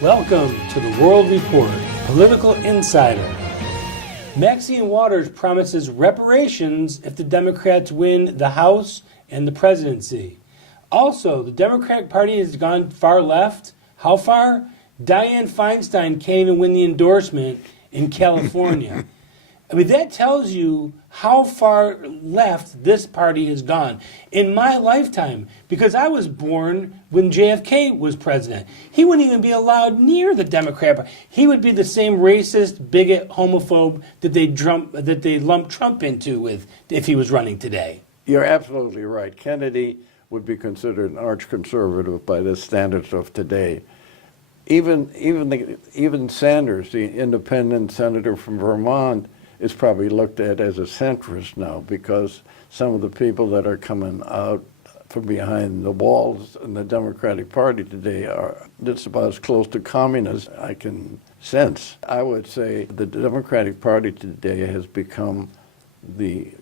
Welcome to the World Report, Political Insider. Maxine Waters promises reparations if the Democrats win the House and the presidency. Also, the Democratic Party has gone far left. How far? Dianne Feinstein can't even win the endorsement in California. I mean, that tells you how far left this party has gone. In my lifetime, because I was born when JFK was president, he wouldn't even be allowed near the Democrat Party. He would be the same racist, bigot, homophobe that they lumped Trump into with if he was running today. You're absolutely right. Kennedy would be considered an arch-conservative by the standards of today. Even Sanders, the independent senator from Vermont, is probably looked at as a centrist now because some of the people that are coming out from behind the walls in the Democratic Party today are just about as close to communists I can sense. I would say the Democratic Party today has become the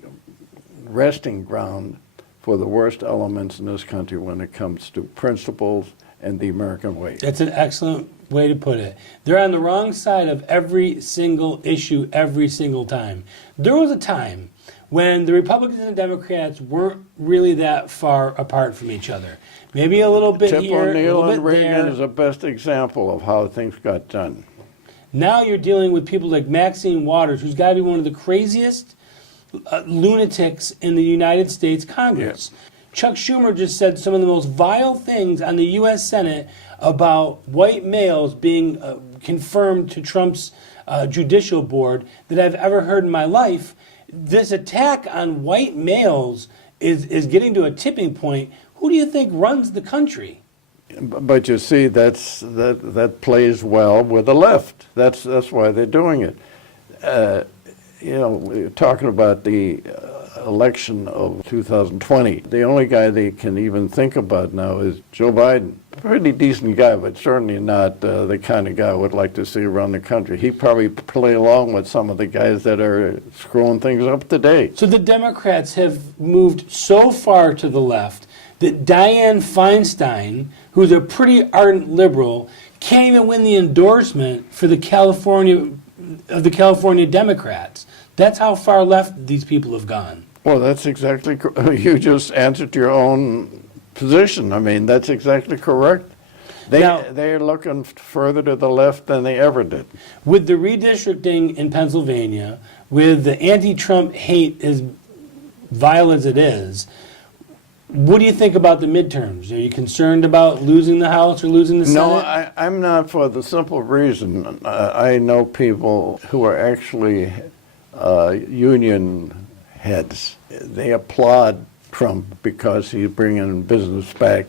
resting ground for the worst elements in this country when it comes to principles and the American way. That's an excellent way to put it. They're on the wrong side of every single issue every single time. There was a time when the Republicans and Democrats weren't really that far apart from each other. Maybe a little bit Tip here, O'Neill a little and bit Reagan there. is the best example of how things got done. Now you're dealing with people like Maxine Waters, who's got to be one of the craziest lunatics in the United States Congress. Yeah. Chuck Schumer just said some of the most vile things on the U.S. Senate about white males being confirmed to Trump's judicial board that I've ever heard in my life. This attack on white males is getting to a tipping point. Who do you think runs the country? But you see, that plays well with the left. That's why they're doing it. We're talking about the election of 2020. The only guy they can even think about now is Joe Biden. Pretty decent guy, but certainly not the kind of guy I would like to see around the country. He probably play along with some of the guys that are screwing things up today. So the Democrats have moved so far to the left that Dianne Feinstein, who's a pretty ardent liberal, can't even win the endorsement for the California Democrats. That's how far left these people have gone. Well, that's exactly, you just answered your own position. I mean, that's exactly correct. They're looking further to the left than they ever did. With the redistricting in Pennsylvania, with the anti-Trump hate as vile as it is, what do you think about the midterms? Are you concerned about losing the House or losing the Senate? No, I'm not, for the simple reason I know people who are actually union heads. They applaud Trump because he's bringing business back.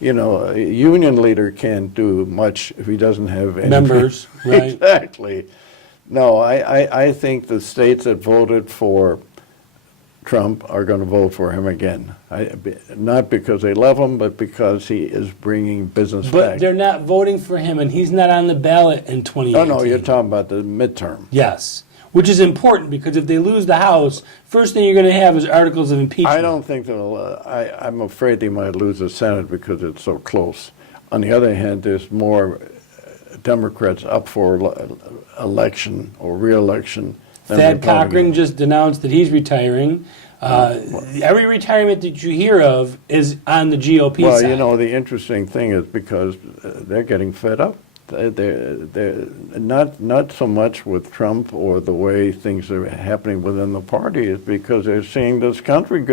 You know, a union leader can't do much if he doesn't have any members. Right. Exactly. No, I think the states that voted for Trump are going to vote for him again. Not because they love him, but because he is bringing business back. But they're not voting for him, and he's not on the ballot in 2018. Oh, no, you're talking about the midterm. Yes, which is important because if they lose the House, first thing you're going to have is articles of impeachment. I don't think they'll, I'm afraid they might lose the Senate because it's so close. On the other hand, there's more Democrats up for election or re-election. Thad Cochran just announced that he's retiring. Every retirement that you hear of is on the GOP side. Well, you know, the interesting thing is because they're getting fed up. They're not so much with Trump or the way things are happening within the party, is because they're seeing this country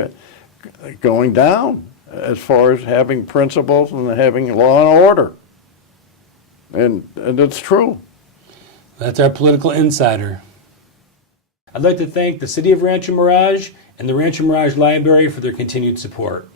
going down as far as having principles and having law and order. And it's true. That's our political insider. I'd like to thank the City of Rancho Mirage and the Rancho Mirage Library for their continued support.